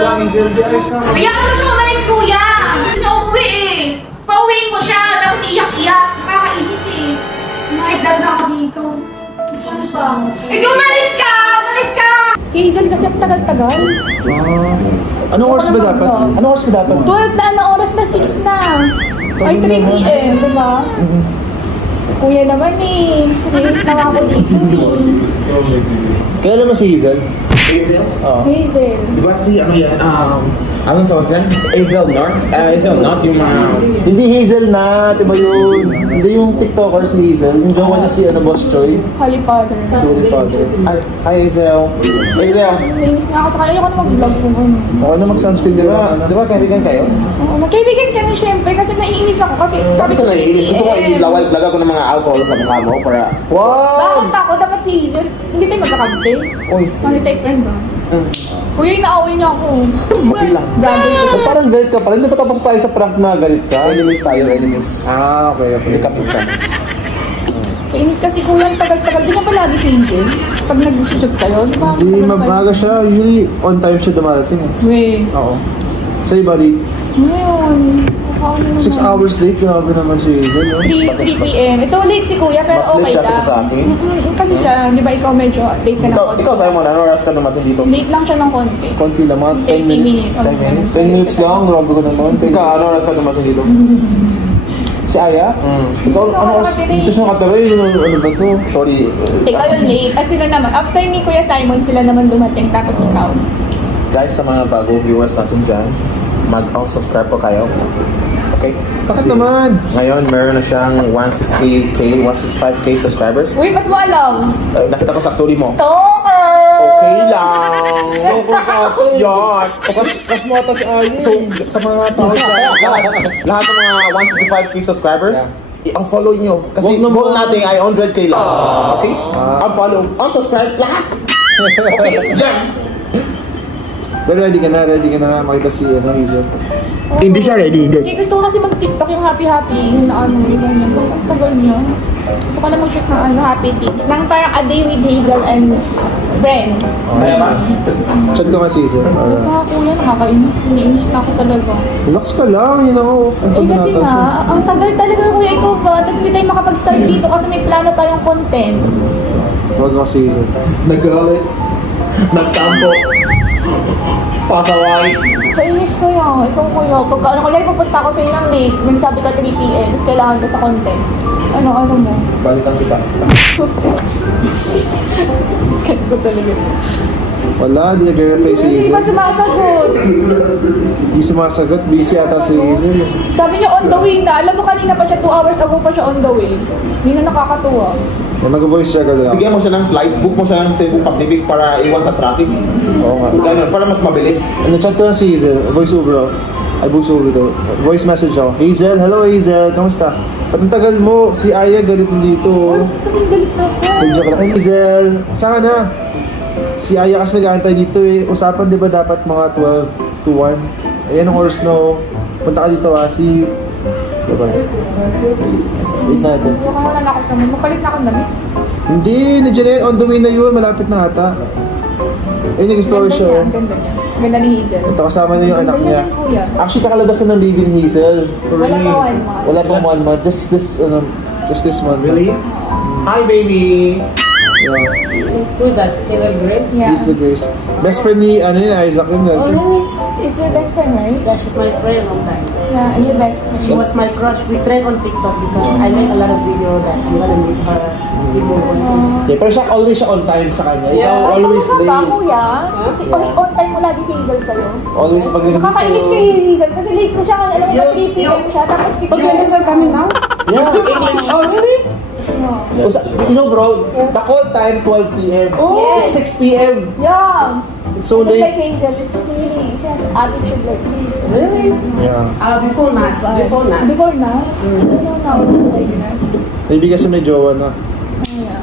lang, Hazel. Ayos na. Hayaan mo siya umalis, kuya. Gusto niya umuwi eh. Pauwiin mo siya, tapos iyak-iyak. Nakakainis eh. Nakaiblog na ako dito. Gusto mo ba? Eh, di umalis ka! Umalis ka! Si Hazel kasi ang tagal-tagal. Anong oras ba dapat? Anong oras ba dapat? 12 na, anong oras na? 6 na. Ay, 3 p.m. Diba? Kuya naman eh. Release na ako dito eh. Kailan naman si Hazel? Hazel? Oo. Hazel. Diba si ano yan? Anong tawag dyan? Hazel North? Hazel North yung mga... Hindi Hazel na, diba yun? Hindi yung TikToker si Hazel. Yung jowa niya si Boss Choi. Holy Father. Sorry, Father. Hi Hazel. Hazel. Nainis nga ako sa kanya. Ayoko na mag-vlog ko. Ako na mag-sunscreen, Diba kaibigan kayo? Oo, magkaibigan kami syempre kasi naiinis ako kasi sabi ko naiinis. Gusto ko ilagay ko ng mga alcohol sa mukha mo para... Wow! bakit ako? Dapat si Hazel. Hindi tayo magkakampi. Uy. Hindi tayo friend ba? Kuya, inaaway niya ako. Okay lang. Parang galit ka pa rin. Hindi pa tapos tayo sa prank na galit ka? Enemies tayo, enemies. Okay. Hindi kami friends. Kainis kasi kuya, ang tagal-tagal. Di niya palagi si Hazel. Pag nag-shoot kayo, di ba? Hindi, mabaga siya. Usually, on time siya dumarating eh. Weh. Oo. Sa'yo, buddy? Ngayon. 6 hours late, grabe naman si Hazel, no? 3 p.m. Ito late si kuya, pero Mas late okay siya lang. kasi sa akin. Kasi siya, di ba ikaw medyo late ka na konti. Ikaw Simon, ano oras ka dumating dito? Late lang siya ng konti. Konti lang, mga 30 minutes. 10 minutes lang, grabe ko naman. Ikaw, ano oras ka dumating dito? Si Aya? Ikaw, ano oras? Dito siya nakataray, ano ba to? Sorry. Ikaw yung late. At sila naman, after ni Kuya Simon, sila naman dumating, tapos ikaw. Guys, sa mga bago viewers natin dyan, mag-subscribe po kayo. Okay? Bakit naman? Ngayon, meron na siyang 160k, 165k subscribers. Uy, ba't mo alam? Nakita ko sa story mo. Stalker! Okay lang. Loko ka ito. Yan. Kas mo ata si Aya. So, sa mga tao lahat ng mga 165k subscribers, ang follow nyo. Kasi goal natin ay 100k lang. Okay? Ang follow, ang subscribe, lahat. Okay? Yan. Pero ready ka na makita si Hazel. Hindi siya ready, hindi. Hindi, gusto ko kasi mag-tiktok yung happy-happy, yung ano, yung ganyan. Kasi ang tagal niya. Gusto ko na mag-shoot ng ano, happy tips. Nang parang a day with Hazel and friends. Kaya ba? Chat ka nga si Hazel. Mga kuya, nakakainis. Nainis na ako talaga. Relax ka lang, yun ako. Kasi nga, ang tagal talaga kuya, ikaw ba? Tapos hindi tayo makapag-start dito kasi may plano tayong content. Huwag ako si Hazel. Nagalit. Nagtampo. Pasaway. Kainis ko yan. Ikaw kuya, pagka ano, kuya, pupunta ako sa inyo ng late. Nagsabi ka 3 p.m. Tapos kailangan ka sa content. Ano mo? Balikan kita. Kat ko talaga. Wala, di nag-reply si Hindi Hazel. pa sumasagot. Hindi sumasagot, busy ata si Hazel. Sabi niya on the way na. Alam mo kanina pa siya, 2 hours ago pa siya on the way. Hindi na nakakatuwa. Mag-voice record lang. Bigyan mo siya ng flight, book mo siya ng Cebu Pacific para iwan sa traffic. Oo nga. Ganun, para mas mabilis. Nag-chat ko lang si Hazel, voice over. Ay, voice over daw. Voice message ako. Hazel, hello Hazel, kamusta? Ba't ang tagal mo? Si Aya galit mo dito. Sabihin galit na ako. Joke lang. Ay, Hazel, saan ka na? Si Aya kasi nag-aantay dito eh. Usapan di ba dapat mga 12 to 1? Ayan ang oras no. Punta ka dito see you. Diba? Wait natin. Hindi ko wala na ako sa mo. Magpalit na akong damit. Hindi, nandiyan na yun. On the way na yun. Malapit na ata. Ayun, nag-story siya. Ang ganda niya. Ang ganda ni Hazel. Ito, kasama niya yung anak niya. Kuya. Actually, kakalabas na ng baby ni Hazel. Wala pa 1 month. Wala pang 1 month. Just this month. Really? Hi, baby! Yeah. Who's that? Hazel Grace? Yeah. This is the Grace. Best friend ni, Isaac yun. Oh, really? Is your best friend, right? Yeah, she's my friend long time. Yeah, and your best friend. She was my crush. We tried on TikTok because I make a lot of video that I'm gonna meet her. Yeah, pero always siya on time sa kanya. Ikaw Yeah. always Ano ba, late. kuya? On time mo lagi si Hazel sa'yo. Always pag Nakakainis kay Hazel kasi late na siya. Alam mo ba, 3 p.m. siya. Tapos 6 Okay, p.m. Hazel coming now? Yeah. Oh, really? You know bro, the call time 12 p.m. Oh. It's 6 p.m. Yeah. It's so Like late. Hazel, she has attitude like this. Really? Yeah. Before not. Before not. Before na? Ano na, like that. Maybe kasi may jowa na. Yeah.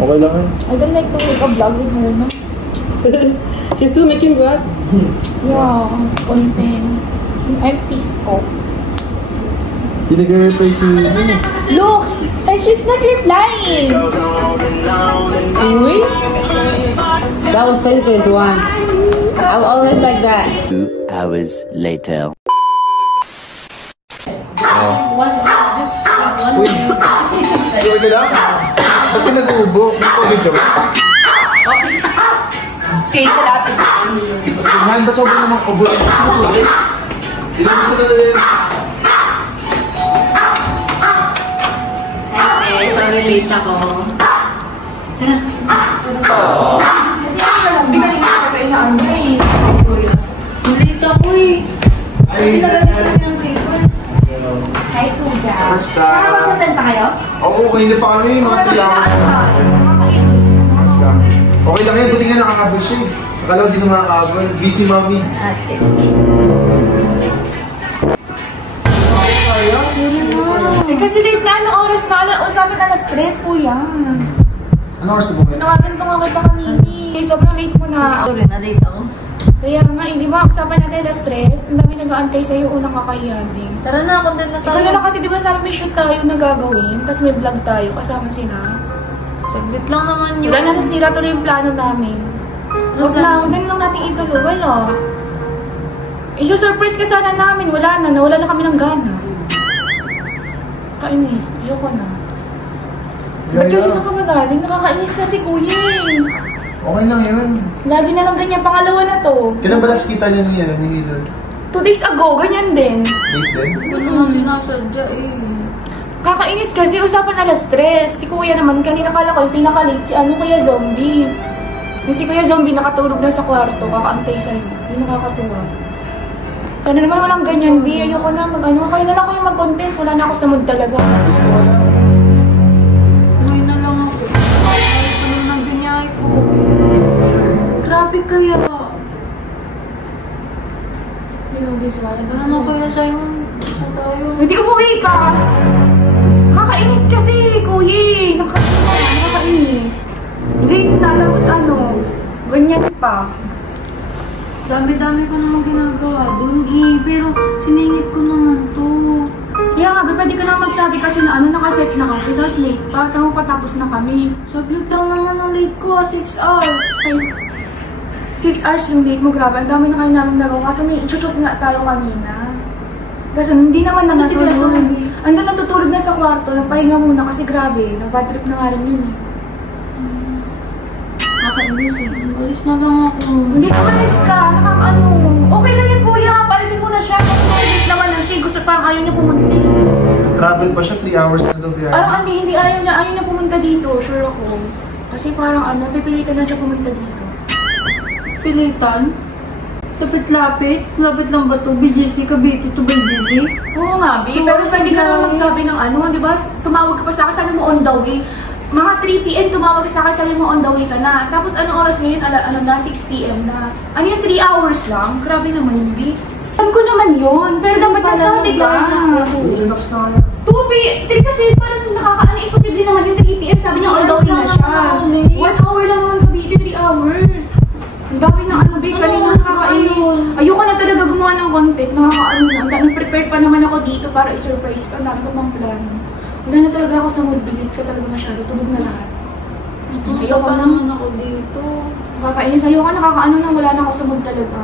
Okay lang eh. I don't like to make a vlog with her, no? She's still making vlog? Yeah, content. I'm pissed off. Hindi nag-reply si Hazel eh. Look! And she's not replying! Uy? That was 2021. I'm always like that. 2 hours later. Uy, ka lang? Ba't ka nag-uubo? May COVID ka ba? Sige, kalapit. Tingnan ba sobrang namang ubo? Sino po ulit? Ilang gusto na rin? Sorry, late ako. Hindi ako alam, bigay ko kayo na ano eh. Late ako eh. Ay, ng papers. Hi, Kuya. Basta. Nakakaganda kayo? Oo, okay na pa kami. Mga 3 hours na. Basta. Okay lang yan, buti nga nakakabos siya. Akala ko di na makakabol. Busy mami. Ate. Eh kasi late na, anong oras na? Usapan na alas 3, Kuya. Ano oras na po kayo? Nawagan pa nga kita kanini. Sobrang late mo na. Sorry, na-late ako. Kaya nga, hindi ba usapan natin alas 3? Ang dami nag-aantay sa'yo, unang kakahiyan din. Tara na, content na tayo. Ikaw na lang kasi di ba sabi may shoot tayo na gagawin, tapos may vlog tayo kasama sila. Saglit lang naman yun. Wala na, nasira tuloy yung plano namin. Huwag na lang natin ituloy, wala. Iso-surprise ka sana namin, wala na, nawala na kami ng gana. Kainis, ayoko na. Ba't kasi sa kamagaling, nakakainis na si Kuya eh. Okay lang yun. Lagi na lang ganyan, pangalawa na to. Kailan ba last kita niya ni Hazel? 2 days ago, ganyan din. Late din? Wala nang sinasadya eh. Kakainis kasi, usapan alas 3. Si Kuya naman, kanina kala ko yung pinaka-late, si Kuya Zombie. Yung si Kuya Zombie nakatulog na sa kwarto, kakaantay sa'yo. Yung nakakatuwa. Sana naman walang ganyan, B. Ayoko na mag-ano. Kayo na lang kayo mag-content. Wala na ako sa mood talaga. Uy na lang ako. Ay, ano nang binyay ko. Traffic kaya. You know this one. Ano na kaya, Simon? Saan tayo? Hindi umuwi ka! Kakainis kasi, Kuya. Nakakainis. Late na, tapos ano, ganyan pa. Dami-dami ko naman ginagawa doon eh. Pero siningit ko naman to. Kaya nga, pwede ka naman magsabi kasi na ano, nakaset na kasi. Tapos late pa, tama patapos na kami. Saglit lang naman ang late ko, 6 hours. Ay, 6 hours yung late mo, grabe. Ang dami na kayo namin nagawa. Kasi may ichuchot nga tayo kanina. Kasi hindi naman na Kasi kaya natulog. sabi. Andun natutulog na sa kwarto, nagpahinga muna kasi grabe. Nag-bad trip na nga rin yun eh. Nakakainis eh. Alis na lang ako. Hindi sa malis ka, nakakaano. Okay lang yan, Kuya. Palisin mo na siya. Kasi malis naman na siya. Gusto parang ayaw niya pumunta. Travel pa siya, 3 hours na daw biyahe. Parang hindi ayaw niya pumunta dito. Sure ako. Kasi parang ano, pipilitan lang siya pumunta dito. Pilitan? Lapit-lapit? Lapit lang ba to? BGC? Cavite to BGC? Oo nga, B. Pero pwede ka naman magsabi ng ano, di ba? Tumawag ka pa sa akin, sabi mo on the way. Mga 3 PM tumawag ka sa akin, sabi mo on the way ka na. Tapos anong oras ngayon? Ano na, 6 PM na. Ano yung 3 hours lang? Grabe naman yun, B. Alam ko naman yun, pero dapat nagsabi ka. Relax na kaya. 2 PM, kasi parang nakakaano, imposible naman yung 3 PM. Sabi niya on the way na siya. 1 hour lang naman Cavite, 3 hours. Ang dami ng ano, babe, kanina nakakainis. Ayoko na talaga gumawa ng content, nakakaano na. Ang dami prepared pa naman ako dito para i-surprise ka. Ang dami ko pang plano. Wala na talaga ako sa mood, bilit ka talaga masyado, tulog na lahat. Ayoko na. naman ako dito. Nakakainis, ayoko nakakaano na, wala na ako sa mood talaga.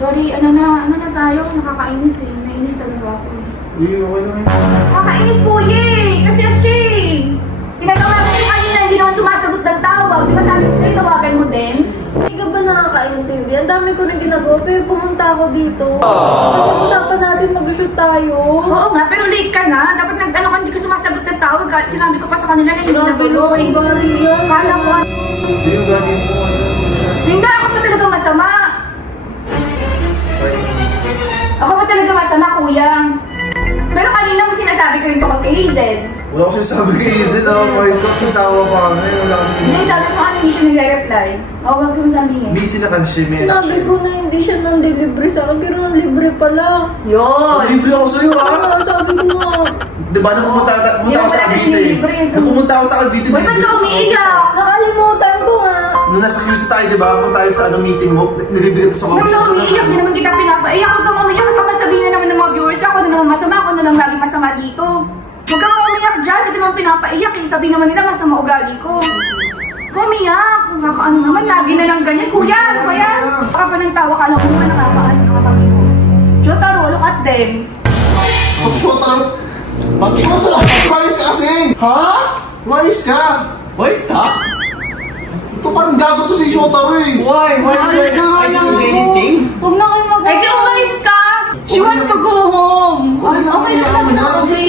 Sorry, ano na tayo, nakakainis eh. Nainis talaga ako eh. Uy, okay lang yun. Nakakainis Kuya eh! Kasi Ashley! Tinatawagan ko kanina, hindi naman sumasagot ng tawag. Di ba sabi ko sa'yo, tawagan mo din? Hindi ka ba nakakaintindi? Ang dami ko rin ginagawa, pero pumunta ako dito. Kasi usapan natin mag-shoot tayo. Oo nga, pero late ka na. Dapat nag-ano ka, hindi ka sumasagot ng tawag. Sinabi ko pa sa kanila na hindi na tuloy. Kala ko, Hindi yung gagawin mo. hindi ako pa talaga masama. Ako pa talaga masama, Kuya. Pero kanina mo sinasabi ko rin tungkol kay Hazel. Wala ko sinasabi kay Hazel na voice ko. Sasawa pa kami. Wala kami. Hindi, sabi ko ano, hindi siya nagre-reply. O, wag ko sabihin. Busy na kasi siya. May Sinabi ko na hindi siya nang-delivery sa akin, pero nang-libre pala. Yun! Libre ako sa'yo ha. Sabi ko nga. Diba nung pumunta ako Hindi mo sa pala Cavite eh. nililibre. Nung pumunta ako sa Cavite, Uy, ba't ka umiiyak? Nakalimutan ko nga. Nung nasa QC tayo, diba? Kung tayo sa meeting mo, nilibigyan sa Ba't ka umiiyak? Di naman kita pinapaiyak. Huwag kang umiiyak kasi masabihin na naman ng mga viewers ka. Ako na naman masama. Ako na lang lagi masama dito. Huwag kang umiiyak dyan. Hindi naman pinapaiyak eh. Sabi naman nila masama ugali ko. Huwag umiiyak. Ano naman, lagi na lang ganyan. Kuya, ano ba yan? Baka pa ng tawa ka lang kung naman nakakabigo. Shotaro, look at them. Mag-Shotaro? Umayos ka kasi! Ha? Umayos ka! Wais ka? Ito parang gago to si Shotaro eh! Why? Why did I do anything? Huwag na kayo mag-away. Ay, di umalis ka! She wants to go home! Okay lang naman ako, babe.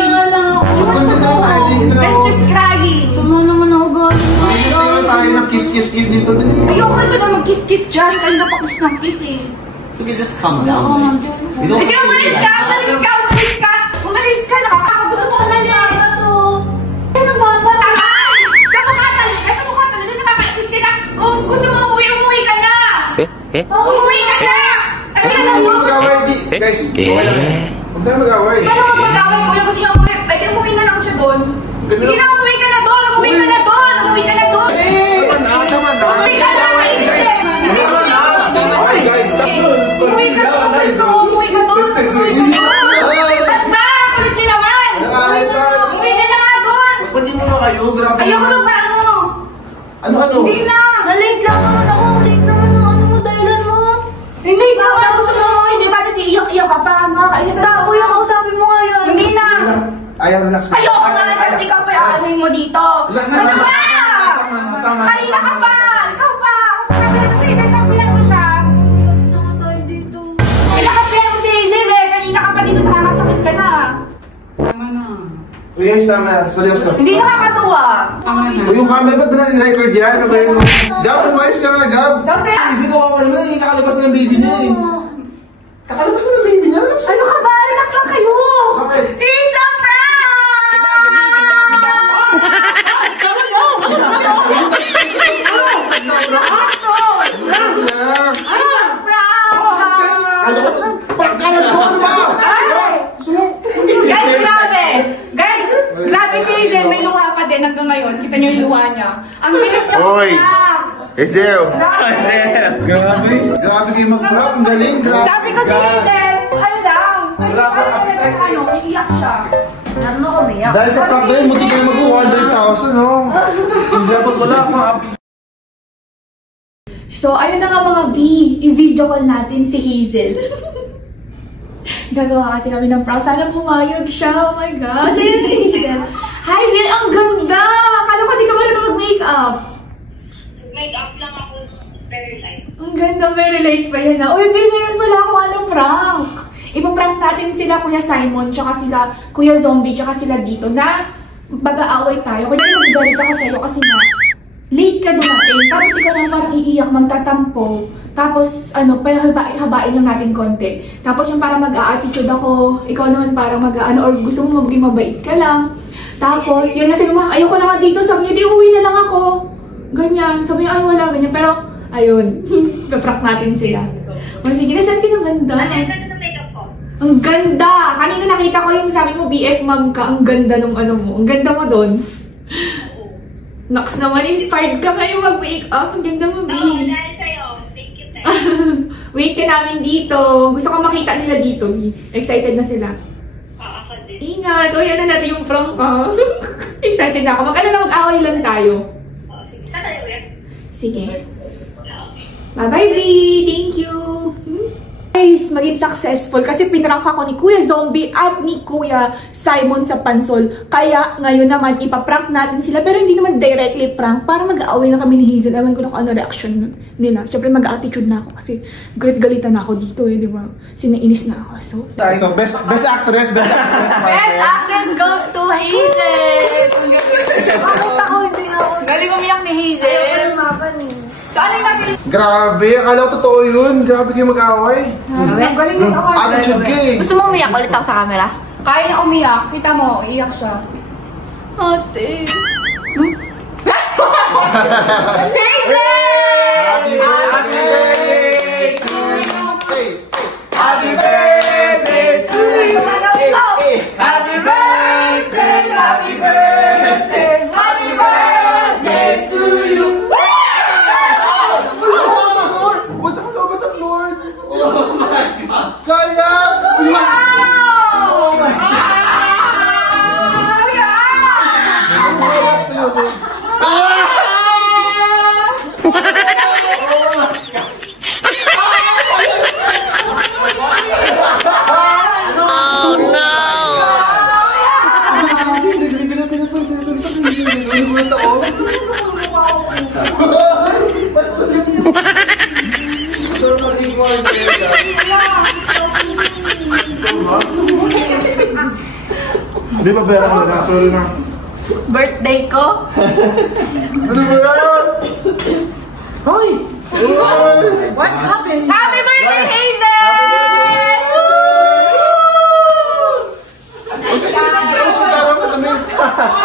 She wants to go home. I'm just crying. Sama naman ako galing. Kasi tayo ng kiss-kiss-kiss dito. Ayoko ito na mag-kiss-kiss dyan. Kanina pa kiss ng kiss eh. So we just calm down. Ay, di umalis ka! Umalis ka! Umalis ka! Umalis ka! Nakakagusto mo umalis! Ano ba? Ay! Sa mukha talaga nakakainis ka na! Kung gusto mo umuwi ka na! Umuwi ka na! Guys, okay lang. Huwag na mag-away. Paano mag-away ko yung gusto niya umuwi? Pwede umuwi na lang siya doon. Sige na, umuwi ka na doon! Umuwi ka na doon! Umuwi ka na doon! Naman na! Umuwi ka na! Umuwi ka doon! Umuwi ka doon! Ba't ba? Kulit niyo naman! Umuwi ka na nga doon! Pwede mo na kayo, grabe. Ayoko lang ba ano? Ano? Hindi na! Na-late lang naman ako! Late naman ang ano mo, dahilan mo! Late naman! Gusto mo hindi ba kasi iyak-iyak ka pa? Nakakainis na kuya, kausapin mo nga yan! Hindi na! Ayaw, relax ka. Ayoko na! Kasi ikaw pa yung aanoin mo dito! Relax na. Ano ba? Kanina ka pa! Ikaw pa! Kapilan mo si Hazel! Kapilan mo siya! Gusto nga tayo dito. Kapilan mo si Hazel eh! Kanina ka pa dito, nakakasakit ka na! Uy guys, tama na. Seryoso. Hindi nakakatuwa! Uy, yung camera ba't ba nag-record yan? Ano ba yun? Gab, umayos ka nga, Gab. Gab, sir! Kasi gawa mo naman, kakalabas na ng baby niya eh. Kakalabas na ng baby niya. Ano ka ba? Relax lang kayo! Okay. It's a Grabe si Hazel, may luha pa din hanggang ngayon. Kita niyo yung luha niya. Ang bilis niya Oy! Hazel! Grabe kayo mag-rap. Ang galing. Grabe. Sabi ko si Hazel, ano lang, iiyak siya. Ano ko umiyak? Dahil sa prank na yun, muti kayo mag-100,000, no? Hindi dapat wala akong So, ayun na nga mga B, i-video call natin si Hazel. Gagawa kasi kami ng prank. Sana pumayag siya. Oh my God. Ayun si Hazel. Hi, Bill. Ang ganda! Akala ko di ka marunong mag-makeup. Make-up lang ako. Very light. Ang ganda. Very late pa yan. Uy, Bill, meron pala ako anong prank. Ipaprank natin sila Kuya Simon, tsaka sila Kuya Zombie, tsaka sila dito na mag-aaway tayo. Kaya nag-galit ako sa'yo kasi nga, late ka dumating. Tapos ikaw lang parang iiyak, magtatampo. Tapos, parang habain lang natin konti. Tapos yung parang mag-a-attitude ako, ikaw naman parang or gusto mo maging mabait ka lang. Tapos, yun na sabi mo, ayoko na nga dito. Sabi niya, di uwi na lang ako. Ganyan. Sabi niya, ay wala, ganyan. Pero, ayun, paprank natin sila. O sige, nasan ka naman doon? Ang ganda ng makeup ko. Ang ganda! Kanina nakita ko yung sabi mo, BF mom ka. Ang ganda nung ano mo. Ang ganda mo doon. Nox naman, inspired ka ngayon mag-wake up. Ang ganda mo, B. Oo, dahil sa'yo. Thank you, thank Wait ka namin dito. Gusto ko makita nila dito, B. Excited na sila. ako din. Ingat! Uy, ano natin yung prank, ha? Excited na ako. Mag-away lang tayo. Oo, sige. Saan tayo ulit? Sige. Bye-bye, B. Thank you. Guys, maging successful kasi pinrank ako ni Kuya Zombie at ni Kuya Simon sa Pansol. Kaya ngayon naman ipaprank natin sila pero hindi naman directly prank para mag-aaway na kami ni Hazel. Ewan ko na kung ano reaction nila. Siyempre mag-attitude na ako kasi galit-galitan na ako dito eh, di ba? Sinainis na ako. So, Ito, best actress. Best actress goes to Hazel! Bakit ako hindi ako? Galing umiyak ni Hazel. Saan yung nakil... Grabe, akala ko totoo yun. Grabe kayo mag-away. Ang galing din ako. Attitude ka eh. Gusto mo umiyak ulit ako sa camera? Kaya niya umiyak. Kita mo, iyak siya. Ate. Hazel! Happy birthday to you. Happy birthday to you. Happy birthday, happy birthday, happy birthday to you. Ba't ako lumabas ang Lord? Oh my God! Sayang! Wow! Seryoso. Hindi pa pera ko na. Sorry na. Birthday ko? Ano ba yan? Hoy! What happened? Happy birthday, Hazel!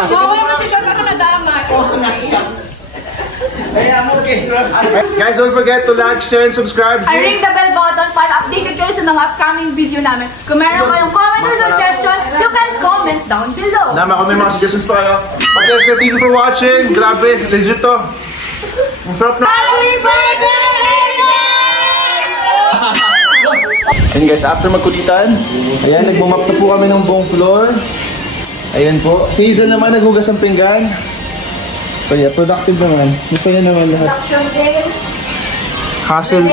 Bawa naman si Sean ako nadamay. Guys, don't forget to like, share, and subscribe. And ring the bell button para updated kayo sa mga upcoming video namin. Kung meron kayong comment or suggestion, you can comment down below. Naman kung may mga suggestions pa kayo. Thank you for watching. Grabe, legit to. Ang sarap na. Happy birthday, And guys, after magkulitan, ayan, nagmamap na po kami ng buong floor. Ayan po. Si Hazel naman naghugas ng pinggan. So yeah, productive naman. Masaya naman lahat. Action game. Hassle.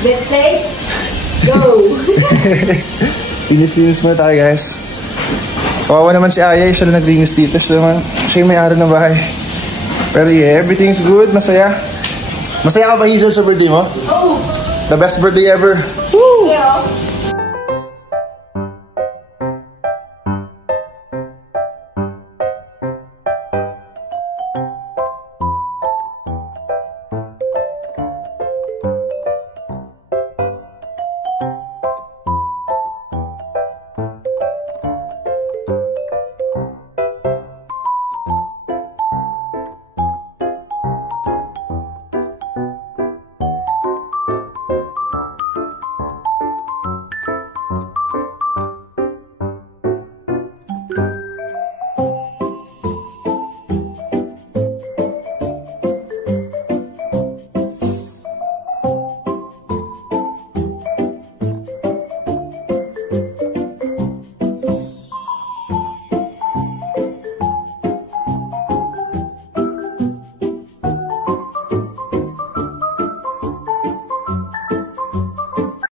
Get play. Go! Linis-linis muna tayo, guys. Kawawa naman si Aya, siya na naglinis dito. Siya yung may-ari ng bahay. Pero yeah, everything's good. Masaya. Masaya ka ba, Hazel, sa birthday mo? Oh! The best birthday ever. Woo! Yeah.